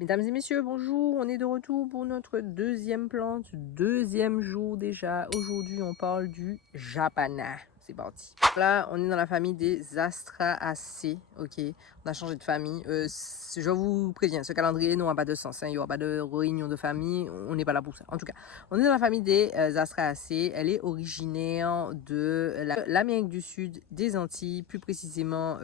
Mesdames et messieurs, bonjour, on est de retour pour notre deuxième plante, deuxième jour déjà. Aujourd'hui, on parle du Japana. C'est parti. Là, on est dans la famille des Astracées, ok. On a changé de famille. Je vous préviens, ce calendrier n'aura pas de sens. Hein. Il n'y aura pas de réunion de famille. On n'est pas là pour ça. En tout cas, on est dans la famille des Astracées. Elle est originaire de l'Amérique du Sud, des Antilles, plus précisément,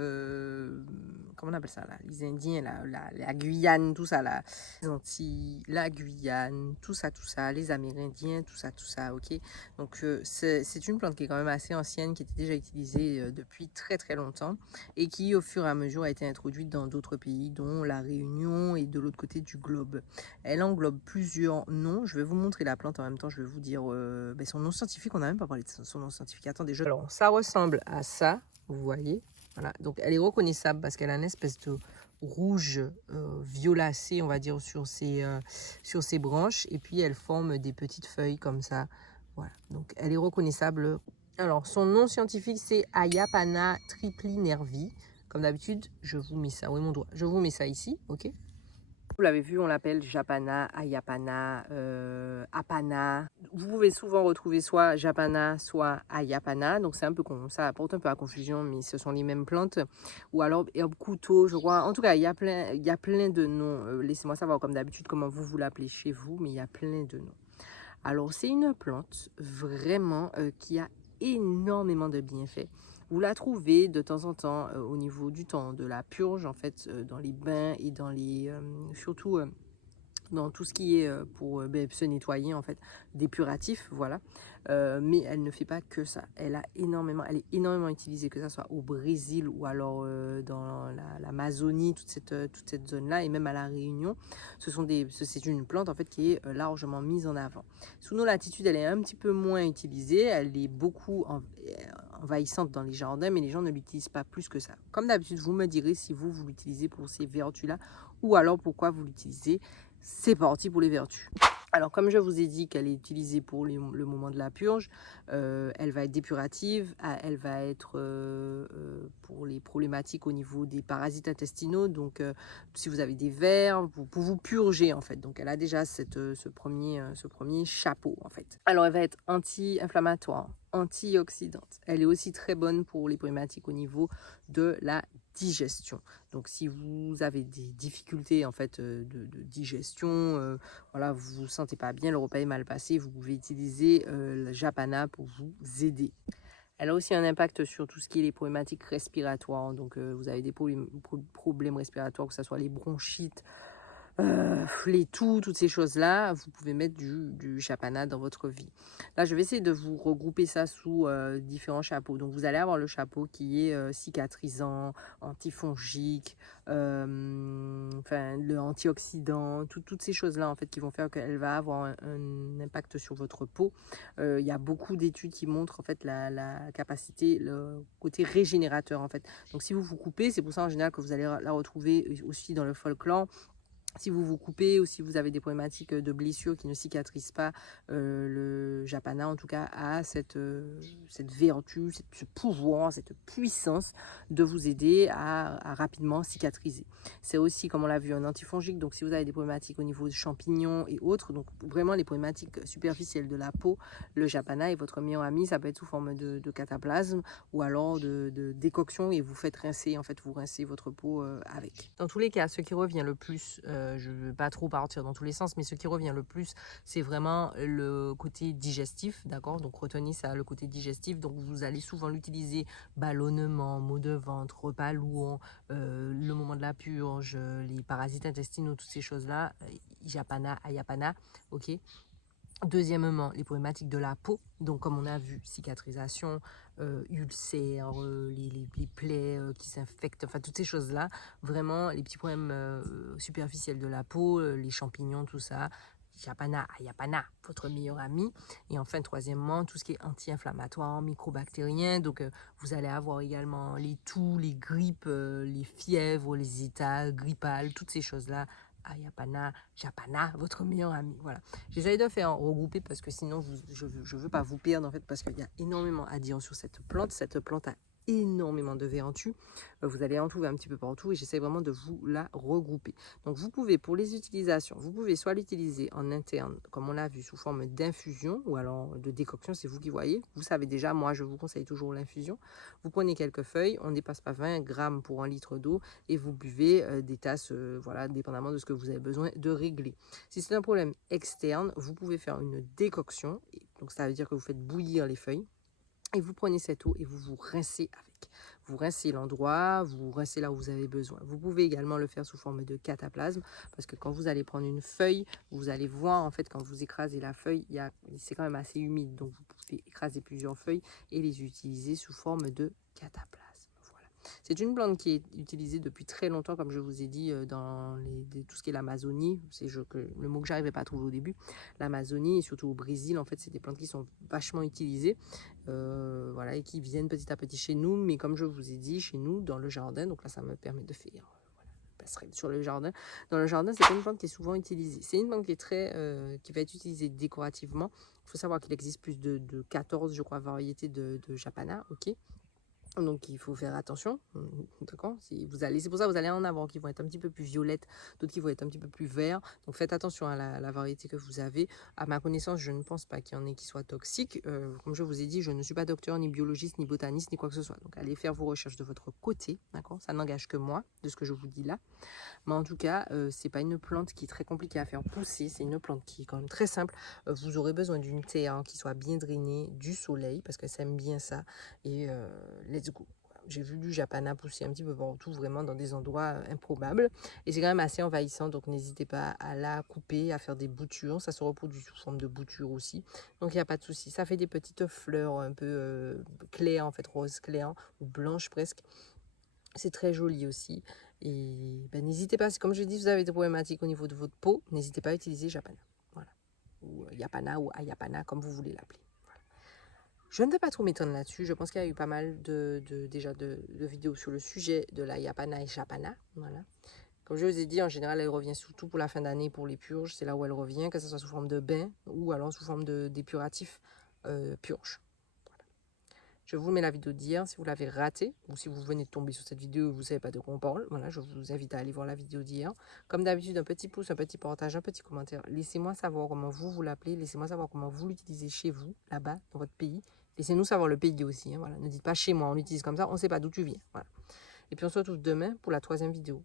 comment on appelle ça là, les Indiens, la Guyane, tout ça là, les Antilles, la Guyane, tout ça, les Amérindiens, tout ça, ok. Donc c'est une plante qui est quand même assez ancienne, qui était déjà utilisée depuis très très longtemps et qui au fur et à mesure a été introduite dans d'autres pays, dont la Réunion et de l'autre côté du globe. Elle englobe plusieurs noms. Je vais vous montrer la plante en même temps. Je vais vous dire son nom scientifique. On n'a même pas parlé de son nom scientifique. Attendez, alors ça ressemble à ça, vous voyez. Voilà, donc elle est reconnaissable parce qu'elle a une espèce de rouge violacé, on va dire, sur ses branches. Et puis elle forme des petites feuilles comme ça. Voilà, donc elle est reconnaissable. Alors son nom scientifique c'est Ayapana triplinervi. Comme d'habitude, je vous mets ça. Où est mon doigt? Je vous mets ça ici, ok? Vous l'avez vu, on l'appelle Japana, Ayapana, Apana. Vous pouvez souvent retrouver soit Japana, soit Ayapana. Donc c'est un peu con, ça apporte un peu à confusion, mais ce sont les mêmes plantes. Ou alors herbe couteau, je crois. En tout cas, il y a plein de noms. Laissez-moi savoir comme d'habitude comment vous l'appelez chez vous, mais il y a plein de noms. Alors c'est une plante vraiment qui a énormément de bienfaits. Vous la trouvez de temps en temps au niveau du temps de la purge, en fait, dans les bains et dans les surtout dans tout ce qui est pour se nettoyer, en fait, dépuratif, voilà. Mais elle ne fait pas que ça. Elle est énormément utilisée, que ce soit au Brésil ou alors dans l'Amazonie, toute cette zone-là, et même à la Réunion. C'est une plante en fait qui est largement mise en avant. Sous nos latitudes, elle est un petit peu moins utilisée. Elle est beaucoup envahissante dans les jardins, mais les gens ne l'utilisent pas plus que ça. Comme d'habitude, vous me direz si vous l'utilisez pour ces vertus-là ou alors pourquoi vous l'utilisez. C'est parti pour les vertus. Alors, comme je vous ai dit qu'elle est utilisée pour le moment de la purge, elle va être dépurative, elle va être pour les problématiques au niveau des parasites intestinaux. Donc, si vous avez des vers, pour vous purger en fait. Donc, elle a déjà ce premier chapeau en fait. Alors, elle va être anti-inflammatoire, antioxydante. Elle est aussi très bonne pour les problématiques au niveau de la digestion. Donc si vous avez des difficultés en fait de digestion, voilà, vous vous sentez pas bien, le repas est mal passé, vous pouvez utiliser le Japana pour vous aider. Elle a aussi un impact sur tout ce qui est les problématiques respiratoires. Donc vous avez des problèmes respiratoires, que ce soit les bronchites, les toux, toutes ces choses-là, vous pouvez mettre du Japana dans votre vie. Là, je vais essayer de vous regrouper ça sous différents chapeaux. Donc, vous allez avoir le chapeau qui est cicatrisant, antifongique, le antioxydant, toutes ces choses-là, en fait, qui vont faire qu'elle va avoir un impact sur votre peau. Il y a beaucoup d'études qui montrent, en fait, la capacité, le côté régénérateur, en fait. Donc, si vous vous coupez, c'est pour ça, en général, que vous allez la retrouver aussi dans le folklore. Si vous vous coupez ou si vous avez des problématiques de blessures qui ne cicatrisent pas, le Japana en tout cas a cette vertu, ce pouvoir, cette puissance de vous aider à rapidement cicatriser. C'est aussi, comme on l'a vu, un antifongique. Donc si vous avez des problématiques au niveau des champignons et autres, donc vraiment les problématiques superficielles de la peau, le Japana est votre meilleur ami. Ça peut être sous forme de cataplasme ou alors de décoction et vous faites rincer, en fait vous rincez votre peau avec. Dans tous les cas, ce qui revient le plus, je ne veux pas trop partir dans tous les sens, mais ce qui revient le plus, c'est vraiment le côté digestif, d'accord? Donc retenez ça, le côté digestif. Donc vous allez souvent l'utiliser, ballonnement, maux de ventre, repas lourd, le moment de la purge, les parasites intestinaux, toutes ces choses-là, Japana, Ayapana, ok? Deuxièmement, les problématiques de la peau, donc comme on a vu, cicatrisation, ulcères, les plaies qui s'infectent, enfin toutes ces choses-là, vraiment les petits problèmes superficiels de la peau, les champignons, tout ça, Japana, Ayapana, votre meilleur ami. Et enfin, troisièmement, tout ce qui est anti-inflammatoire, microbactérien, donc vous allez avoir également les toux, les grippes, les fièvres, les états grippales, toutes ces choses-là. Ayapana, Japana, votre meilleur ami. Voilà. J'essaye de faire regrouper parce que sinon je veux pas vous perdre en fait parce qu'il y a énormément à dire sur cette plante. Cette plante a énormément de vertus. Vous allez en trouver un petit peu partout et j'essaie vraiment de vous la regrouper. Donc vous pouvez, pour les utilisations, vous pouvez soit l'utiliser en interne, comme on l'a vu, sous forme d'infusion ou alors de décoction, c'est vous qui voyez. Vous savez déjà, moi je vous conseille toujours l'infusion. Vous prenez quelques feuilles, on ne dépasse pas 20 grammes pour un litre d'eau et vous buvez des tasses, voilà, dépendamment de ce que vous avez besoin de régler. Si c'est un problème externe, vous pouvez faire une décoction, donc ça veut dire que vous faites bouillir les feuilles. Et vous prenez cette eau et vous vous rincez avec. Vous rincez l'endroit, vous rincez là où vous avez besoin. Vous pouvez également le faire sous forme de cataplasme parce que quand vous allez prendre une feuille, vous allez voir en fait quand vous écrasez la feuille, c'est quand même assez humide. Donc vous pouvez écraser plusieurs feuilles et les utiliser sous forme de cataplasme. C'est une plante qui est utilisée depuis très longtemps, comme je vous ai dit, dans tout ce qui est l'Amazonie. C'est le mot que j'arrivais pas à trouver au début. L'Amazonie et surtout au Brésil, en fait, c'est des plantes qui sont vachement utilisées, voilà, et qui viennent petit à petit chez nous. Mais comme je vous ai dit, chez nous, dans le jardin, donc là, ça me permet de faire passerelle sur le jardin. Dans le jardin, c'est pas une plante qui est souvent utilisée. C'est une plante qui est qui va être utilisée décorativement. Il faut savoir qu'il existe plus de 14, je crois, variétés de Japana, ok. Donc il faut faire attention, d'accord. C'est pour ça que vous allez en avoir qui vont être un petit peu plus violettes, d'autres qui vont être un petit peu plus verts. Donc faites attention à la variété que vous avez. À ma connaissance, je ne pense pas qu'il y en ait qui soient toxiques. Comme je vous ai dit, je ne suis pas docteur, ni biologiste, ni botaniste, ni quoi que ce soit. Donc allez faire vos recherches de votre côté, d'accord. Ça n'engage que moi, de ce que je vous dis là. Mais en tout cas, c'est pas une plante qui est très compliquée à faire pousser. C'est une plante qui est quand même très simple. Vous aurez besoin d'une terre qui soit bien drainée, du soleil, parce que ça aime bien ça. Et let's go. J'ai vu du Japana pousser un petit peu partout, vraiment dans des endroits improbables. Et c'est quand même assez envahissant, donc n'hésitez pas à la couper, à faire des boutures. Ça se reproduit sous forme de boutures aussi. Donc il n'y a pas de souci. Ça fait des petites fleurs un peu claires, en fait, rose clair, ou blanches presque. C'est très joli aussi. Et ben, n'hésitez pas, comme je dis, vous avez des problématiques au niveau de votre peau, n'hésitez pas à utiliser Japana. Voilà. Ou Yapana ou Ayapana, comme vous voulez l'appeler. Voilà. Je ne vais pas trop m'étendre là-dessus. Je pense qu'il y a eu pas mal déjà de vidéos sur le sujet de la Yapana et Japana. Voilà. Comme je vous ai dit, en général, elle revient surtout pour la fin d'année, pour les purges. C'est là où elle revient, que ce soit sous forme de bain ou alors sous forme d'épuratif purge. Je vous mets la vidéo d'hier si vous l'avez ratée ou si vous venez de tomber sur cette vidéo et vous ne savez pas de quoi on parle. Voilà, je vous invite à aller voir la vidéo d'hier. Comme d'habitude, un petit pouce, un petit partage, un petit commentaire. Laissez-moi savoir comment vous l'appelez. Laissez-moi savoir comment vous l'utilisez chez vous, là-bas, dans votre pays. Laissez-nous savoir le pays aussi. Hein, voilà. Ne dites pas chez moi, on l'utilise comme ça, on ne sait pas d'où tu viens. Voilà. Et puis on se retrouve demain pour la 3e vidéo.